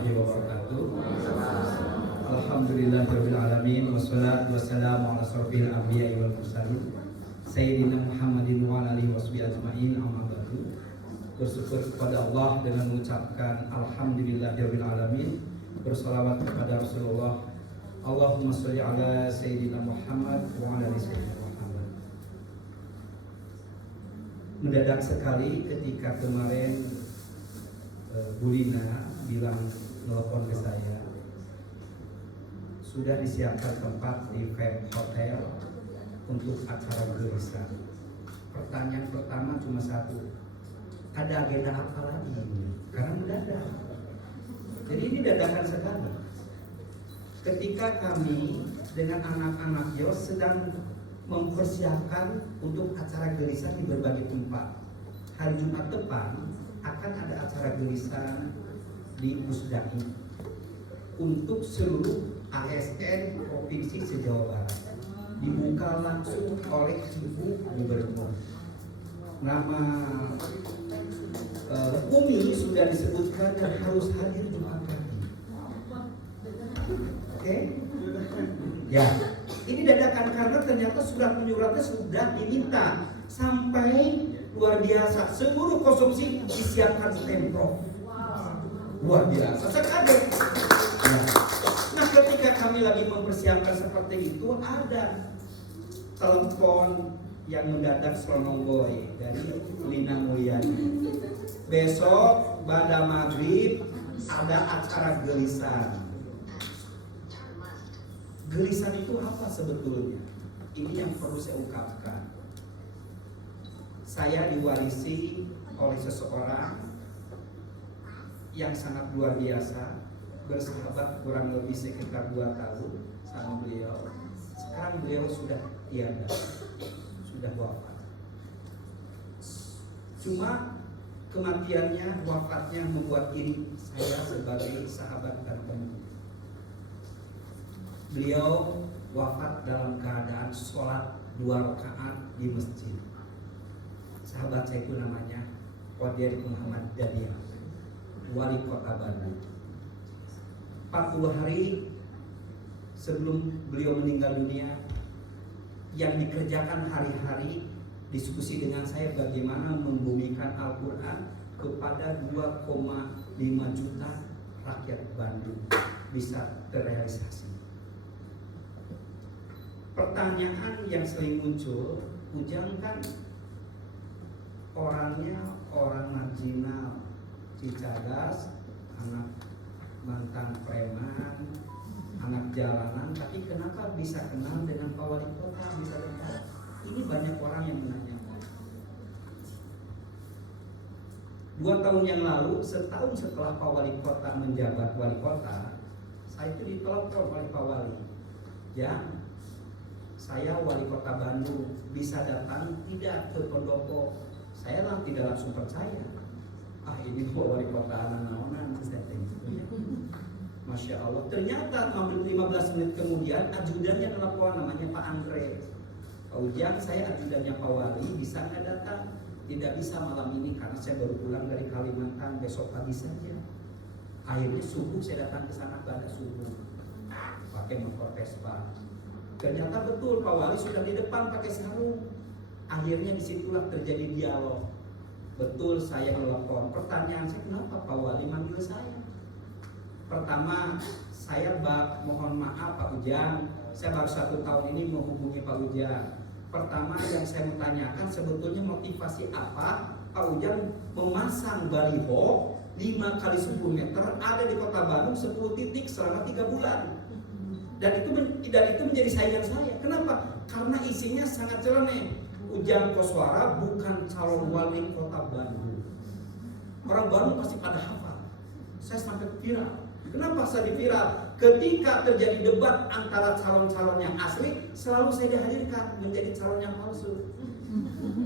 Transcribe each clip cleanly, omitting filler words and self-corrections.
warahmatullahi wabarakatuh. Alhamdulillahirabbil alamin wassalatu wassalamu ala asyrofil anbiya'i wal mursalin sayyidina Muhammadin wa ala alihi washabihi ajmain. Amma ba'du. Bersyukur kepada Allah dengan mengucapkan alhamdulillahirabbil alamin, bersalawat kepada Rasulullah. Allahumma sholli ala sayyidina Muhammad wa ala ali sayyidina Muhammad. Mendadak sekali ketika kemarin Bu Lina bilang, nelfon ke saya, sudah disiapkan tempat di Fem Hotel untuk acara gereja. Pertanyaan pertama cuma satu, ada agenda apa lagi? Karena mendadak. Jadi ini dadakan sekali. Ketika kami dengan anak-anak Yos sedang mempersiapkan untuk acara gereja di berbagai tempat. Hari Jumat depan akan ada acara gelisan di Pusdai untuk seluruh ASN provinsi se-Jawa Barat. Dibuka langsung oleh Ibu Gubernur. Nama Umi sudah disebutkan dan harus hadir Jumat pagi. Oke? Ya, ini dadakan karena ternyata surat menyuratnya sudah diminta sampai luar biasa, seluruh konsumsi disiapkan Pemprov. Luar biasa, saya kaget. Nah, ketika kami lagi mempersiapkan seperti itu, ada telepon yang mendadak Slonongboy dari Lina Mulyani. Besok pada maghrib ada acara gelisan. Gelisan itu apa sebetulnya? Ini yang perlu saya ungkapkan. Saya diwarisi oleh seseorang yang sangat luar biasa, bersahabat kurang lebih sekitar 2 tahun sama beliau. Sekarang beliau sudah tiada, sudah wafat. Cuma kematiannya, wafatnya membuat iri saya sebagai sahabat dan teman. Beliau wafat dalam keadaan sholat 2 rakaat di masjid. Sahabat saya itu namanya Qadir Muhammad Dania, wali kota Bandung. 40 hari sebelum beliau meninggal dunia, yang dikerjakan hari-hari diskusi dengan saya bagaimana membumikan Al-Quran kepada 2,5 juta rakyat Bandung bisa terrealisasi. Pertanyaan yang sering muncul, Ujang kan orangnya orang marginal, Cicadas, anak mantan preman, anak jalanan, tapi kenapa bisa kenal dengan Pak Wali Kota, bisa dekat? Ini banyak orang yang menanyakan. 2 tahun yang lalu, setahun setelah Pak Wali Kota menjabat Wali Kota, saya itu ditelepon oleh Pak Wali, ya, saya Wali Kota Bandung, bisa datang tidak ke pendopo? Saya tidak langsung percaya. Ini kok Wali Kota anak-anak, saya tanya. Masya Allah. Ternyata 15 menit kemudian ajudannya telepon, namanya Pak Andre. Pak Ujang, saya ajudannya Pak Wali, bisa nggak datang? Tidak bisa malam ini karena saya baru pulang dari Kalimantan, besok pagi saja. Akhirnya subuh saya datang ke sana pada subuh, pakai motor Vespa. Ternyata betul Pak Wali sudah di depan pakai sarung. Akhirnya disitulah terjadi dialog. Betul saya telepon. Pertanyaan saya, kenapa Pak Wali manggil saya? Pertama, saya mohon maaf Pak Ujang, saya baru 1 tahun ini menghubungi Pak Ujang. Pertama yang saya mau tanyakan, sebetulnya motivasi apa Pak Ujang memasang baliho 5 kali 10 meter ada di kota Bandung 10 titik selama 3 bulan. Dan itu menjadi saingan saya. Kenapa? Karena isinya sangat celeneh. Ujang Koswara bukan calon wali kota Bandung. Orang Bandung pasti pada hafal. Saya sampai viral. Kenapa saya viral? Ketika terjadi debat antara calon-calon yang asli, selalu saya dihadirkan menjadi calon yang palsu.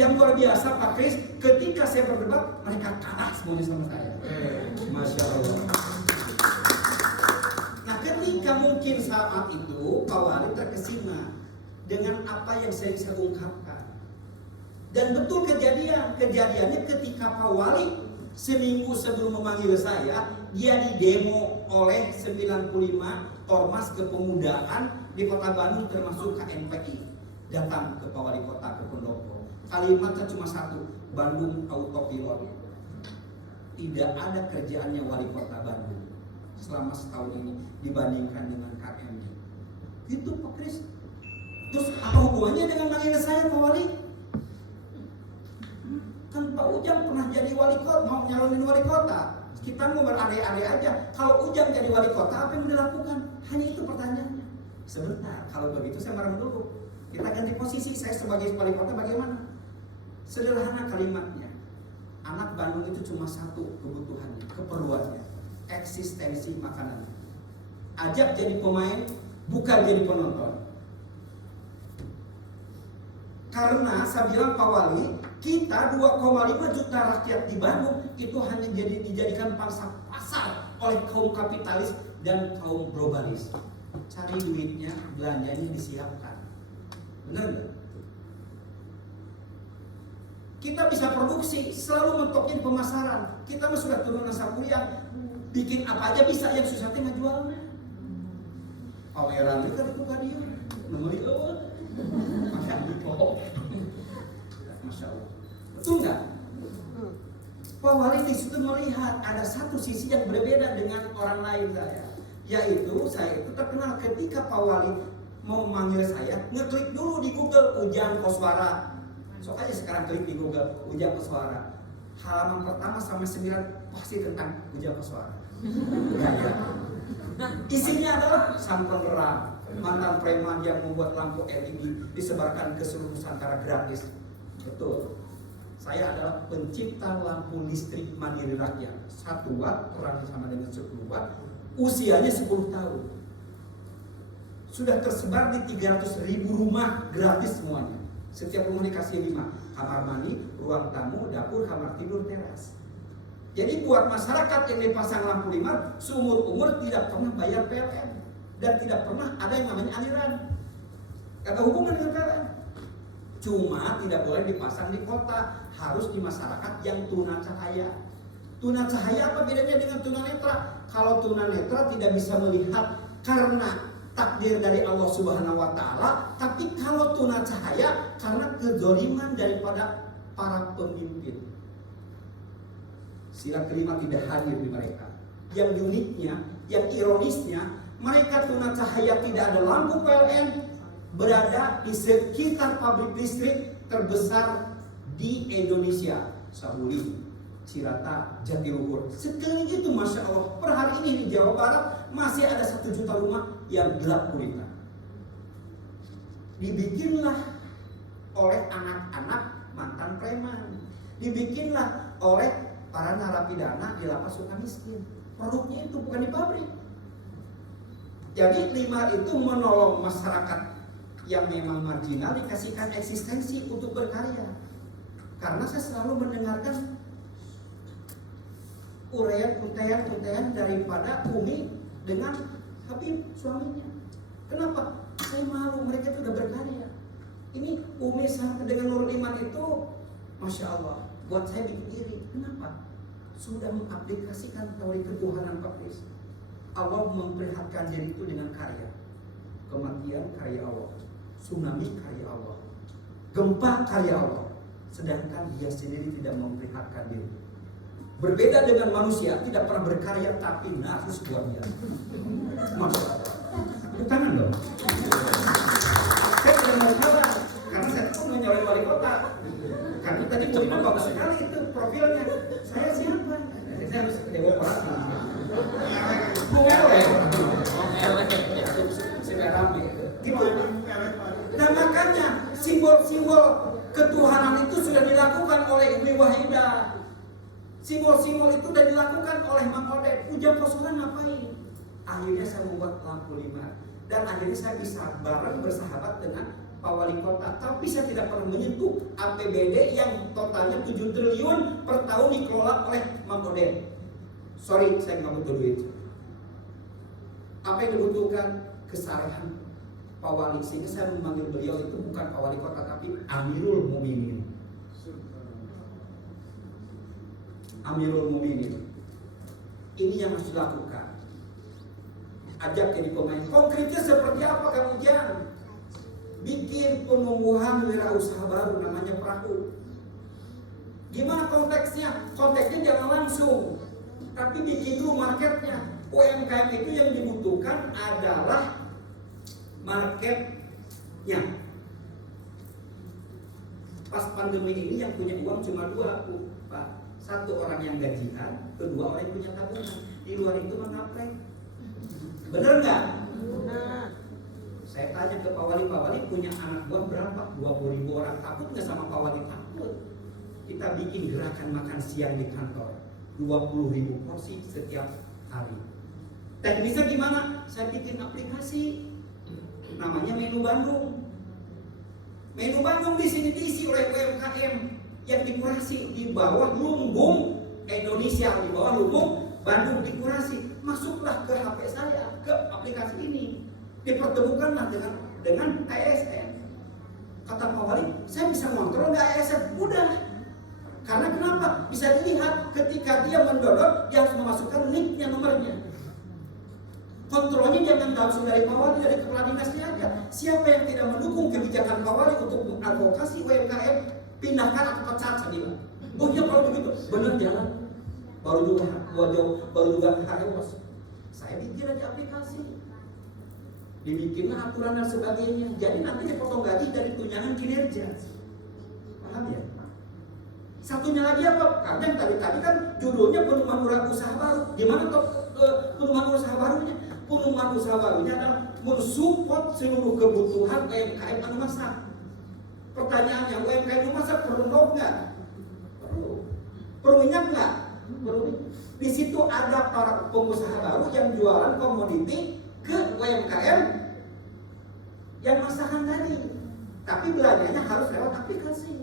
Yang luar biasa Pak Kris, ketika saya berdebat, mereka kalah semuanya sama saya. Masya Allah. Nah, ketika mungkin saat itu Pak Wali terkesima dengan apa yang saya bisa ungkapkan. Dan betul kejadiannya ketika Pak Wali seminggu sebelum memanggil saya, dia didemo oleh 95 ormas kepemudaan di Kota Bandung termasuk KNPI. Datang ke Pak Wali Kota, ke pendopo. Kalimatnya cuma satu, Bandung autopilot. Tidak ada kerjaannya Wali Kota Bandung selama setahun ini dibandingkan dengan KMD. Itu Pak Kris. Terus apa hubungannya dengan manggil saya Pak Wali? Kan Pak Ujang pernah jadi wali kota, mau nyalonin wali kota. Kita mau berare-are aja. Kalau Ujang jadi wali kota, apa yang dilakukan? Hanya itu pertanyaannya. Sebentar, kalau begitu saya marah dulu. Kita ganti posisi, saya sebagai wali kota bagaimana? Sederhana kalimatnya. Anak Bandung itu cuma satu kebutuhannya, keperluannya, eksistensi makanan. Ajak jadi pemain, bukan jadi penonton. Karena saya bilang Pak Wali, kita 2,5 juta rakyat di Bandung itu hanya dijadikan pangsa pasar oleh kaum kapitalis dan kaum globalis. Cari duitnya, belanjanya disiapkan. Benar nggak? Kita bisa produksi, selalu mentokin pemasaran. Kita mah sudah turun asa kuliah, bikin apa aja bisa, yang susah teh ngejualnya. Pameran itu kan buka dia, nemeli makan dipok. Masya Allah. Betul nggak? Pak Wali di situ melihat ada satu sisi yang berbeda dengan orang lain saya. Yaitu saya itu terkenal ketika Pak Wali mau memanggil saya, ngeklik dulu di Google Ujang Koswara. Soalnya sekarang klik di Google Ujang Koswara. Halaman pertama sampai 9 pasti tentang Ujang Koswara. Ya. Isinya adalah sang penerang, mantan preman yang membuat lampu LED disebarkan ke seluruh Nusantara gratis. Betul. Saya adalah pencipta lampu listrik mandiri rakyat. 1 watt kurang sama dengan 10 watt. Usianya 10 tahun. Sudah tersebar di 300.000 rumah gratis semuanya. Setiap rumah dikasih 5. Kamar mandi, ruang tamu, dapur, kamar tidur, teras. Jadi buat masyarakat yang dipasang lampu 5, seumur umur tidak pernah bayar PLN. Dan tidak pernah ada yang namanya aliran. Kata hubungan dengan PLN. Cuma tidak boleh dipasang di kota, harus di masyarakat yang tunacahaya. Tunacahaya apa bedanya dengan tunanetra? Kalau tunanetra tidak bisa melihat karena takdir dari Allah Subhanahu wa taala, tapi kalau tunacahaya karena kezaliman daripada para pemimpin. Sila kelima tidak hadir di mereka. Yang uniknya, yang ironisnya, mereka tunacahaya tidak ada lampu PLN, berada di sekitar pabrik listrik terbesar di Indonesia, Saguling, Cirata, Jatiluhur. Sekali itu Masya Allah, per hari ini di Jawa Barat masih ada 1 juta rumah yang gelap gulita. Dibikinlah oleh anak-anak mantan preman, dibikinlah oleh para narapidana di lapas Sukamiskin. Produknya itu bukan di pabrik. Jadi 5 itu menolong masyarakat yang memang marginal dikasihkan eksistensi untuk berkarya. Karena saya selalu mendengarkan uraian-untayan daripada Umi dengan Habib suaminya. Kenapa? Saya malu, mereka itu udah berkarya. Ini Umi sama dengan Nurul Iman itu, Masya Allah, buat saya bikin iri. Kenapa? Sudah mengaplikasikan teori ketuhanan Pak Kris. Allah memperlihatkan diri itu dengan karya. Kematian karya Allah, tsunami karya Allah, gempa karya Allah. Sedangkan dia sendiri tidak memperlihatkan diri. Berbeda dengan manusia, tidak pernah berkarya tapi nafsu buat dia. Masya Allah. Tepuk tangan dong. Saya tidak mau kalah karena saya pun menyalahkan wali kota. Karena tadi Budiman bagus sekali itu profilnya. Saya siapa? Saya harus demokrasi. Boleh. Saya rame. Gitu. Nah makanya simbol-simbol ketuhanan itu sudah dilakukan oleh Umi Wahidah. Simbol-simbol itu sudah dilakukan oleh Mang Odet. Ujang Koswara ngapain? Akhirnya saya membuat lampu 5. Dan akhirnya saya bisa bareng bersahabat dengan Pak Wali Kota. Tapi saya tidak pernah menyentuh APBD yang totalnya 7 triliun per tahun dikelola oleh Mang Odet. Sorry, saya nggak butuh duit. Apa yang dibutuhkan? Kesalehan Pak Wali. Sehingga saya memanggil beliau itu bukan Pak Wali Kota, tapi Amirul Mukminin. Amirul Mukminin. Ini yang harus dilakukan. Ajak jadi pemain. Konkretnya seperti apa kamu jangan? Bikin penumbuhan wirausaha baru namanya perahu. Gimana konteksnya? Konteksnya jangan langsung, tapi bikin dulu marketnya. UMKM itu yang dibutuhkan adalah marketnya. Pas pandemi ini yang punya uang cuma dua, Pak. Satu orang yang gajian, kedua orang yang punya tabungan. Di luar itu mengapain? Bener nggak? Benar. Saya tanya ke Pak Wali punya anak buah berapa? 20.000 orang. Takut nggak sama Pak Wali? Takut. Kita bikin gerakan makan siang di kantor, 20.000 porsi setiap hari. Teknisnya gimana? Saya bikin aplikasi, namanya Menu Bandung. Menu Bandung di sini diisi oleh UMKM yang dikurasi di bawah lumbung Indonesia, di bawah lumbung Bandung dikurasi. Masuklah ke HP saya, ke aplikasi ini, dipertemukanlah dengan ASN. Kata Pak Wali, saya bisa ngontrol nggak ASN? Udah. Karena kenapa? Bisa dilihat ketika dia mendownload, dia harus memasukkan linknya, nomornya. Kontrolnya jangan langsung dari Pak Wali, dari kepala dinasnya aja. Siapa yang tidak mendukung kebijakan Pak Wali untuk mengadvokasi UMKM, pindahkan atau pecat saya bilang. Oh iya kalau begitu, benar jalan. Baru juga HEOS. Saya bikin aja aplikasi, dibikinlah aturan dan sebagainya. Jadi nanti dipotong gaji dari tunjangan kinerja. Paham ya? Satunya lagi apa? Karena yang tadi kan judulnya penurunan usaha baru. Gimana tuh penurunan usaha barunya? Penurunan usaha barunya adalah mensupport seluruh kebutuhan UMKM anu masak. Pertanyaannya, UMKM anu masak perlu rokok nggak? Perlu minyak nggak? Perlu. Di situ ada para pengusaha baru yang jualan komoditi ke UMKM yang masakan tadi. Tapi belanjanya harus lewat aplikasi.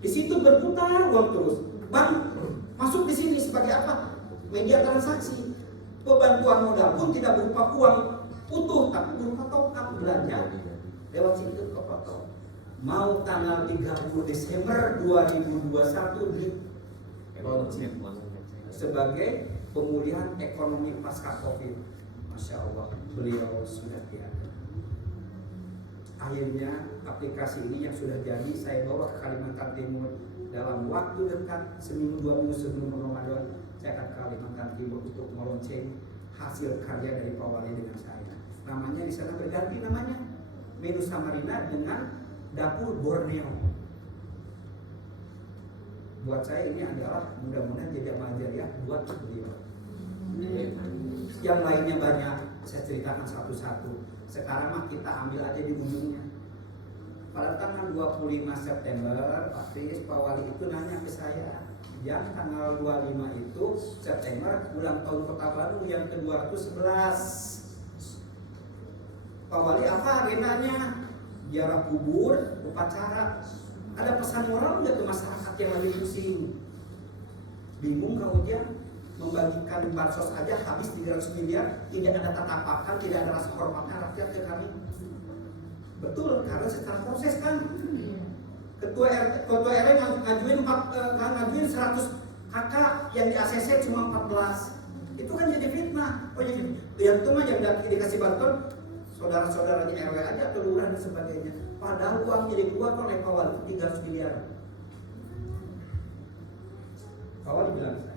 Di situ berputar uang terus. Bank masuk di sini sebagai apa? Media transaksi. Pembantuan modal pun tidak berupa uang utuh, tapi berupa top up belanja lewat situ top. Mau tanggal 30 Desember 2021 di sebagai pemulihan ekonomi pasca Covid. Masya Allah, beliau sudah tiada. Akhirnya aplikasi ini yang sudah jadi saya bawa ke Kalimantan Timur dalam waktu dekat, seminggu 2 minggu sebelum Ramadan. Saya akan ke Kalimantan Timur untuk melonceng hasil karya dari Pak Wali dengan saya. Namanya di sana berganti namanya Menu Samarinda dengan Dapur Borneo. Buat saya ini adalah mudah-mudahan jadi amal jariah buat beliau. Yang lainnya banyak saya ceritakan satu-satu. Sekarang mah kita ambil aja di ujungnya. Pada tanggal 25 September, Pak Fris, Pak Wali itu nanya ke saya, yang tanggal 25 itu September ulang tahun Kota Bandung yang ke-211. Pak Wali apa agendanya? Ziarah kubur, upacara. Ada pesan moral nggak ke masyarakat yang lagi pusing? Bingung kau ujian? Membagikan bansos aja habis 300 miliar, tidak ada tatapakan, tidak ada rasa hormatnya rakyat ke kami. Betul, karena secara proses kan ketua RW ngajuin 100 KK yang di ACC cuma 14. Itu kan jadi fitnah. Oh jadi yang itu mah yang dikasih bantuan saudara-saudaranya RW aja atau lurah dan sebagainya. Padahal uangnya dikeluar oleh Pak Wali 300 miliar. Pak Wali bilang saya.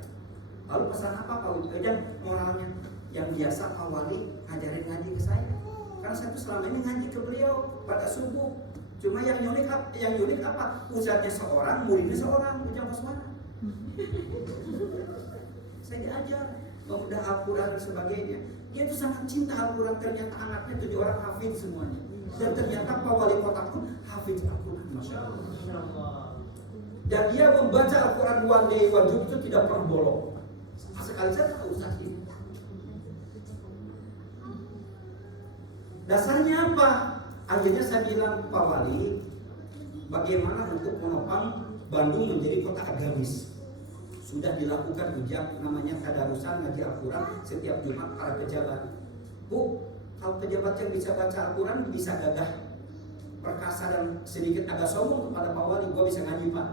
Lalu pesan apa Pak Wali? Yang moralnya yang biasa Pak Wali ngajarin ngaji ke saya. Karena saya tuh selama ini ngaji ke beliau pada subuh. Cuma yang unik apa? Ustadznya seorang, muridnya seorang, ujian kosmana. Saya diajar memudah Al-Quran dan sebagainya. Dia tuh sangat cinta Al-Quran. Ternyata anaknya 7 orang hafid semuanya. Dan ternyata Pak Wali Kota pun hafid Al-Quran. Masya Allah. Dan dia membaca Al-Quran one day wajib itu tidak pernah bolong. Sekali saya tahu Ustaz ini. Dasarnya apa? Akhirnya saya bilang Pak Wali, bagaimana untuk menopang Bandung menjadi kota agamis? Sudah dilakukan ujian namanya tadarusan ngaji Al-Quran setiap Jumat para pejabat. Bu, kalau pejabat yang bisa baca Al-Quran bisa gagah perkasa dan sedikit agak sombong kepada Pak Wali, gua bisa ngaji Pak.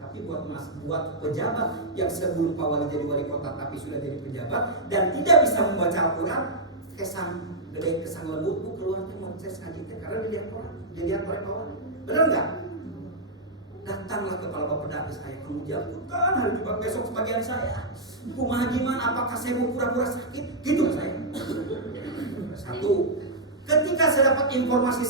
Tapi Tapi buat pejabat yang sebelum Pak Wali jadi wali kota tapi sudah jadi pejabat dan tidak bisa membaca Al-Quran, kesan lembut keluar mau saya ngaji karena dilihat oleh Pak Wali. Benar nggak? Datanglah kepala Bapeda ke saya, kemudian kan hari Jumat besok sebagian saya, kumaha gimana? Apakah saya mau pura-pura sakit? Gitu saya. Satu, ketika saya dapat informasi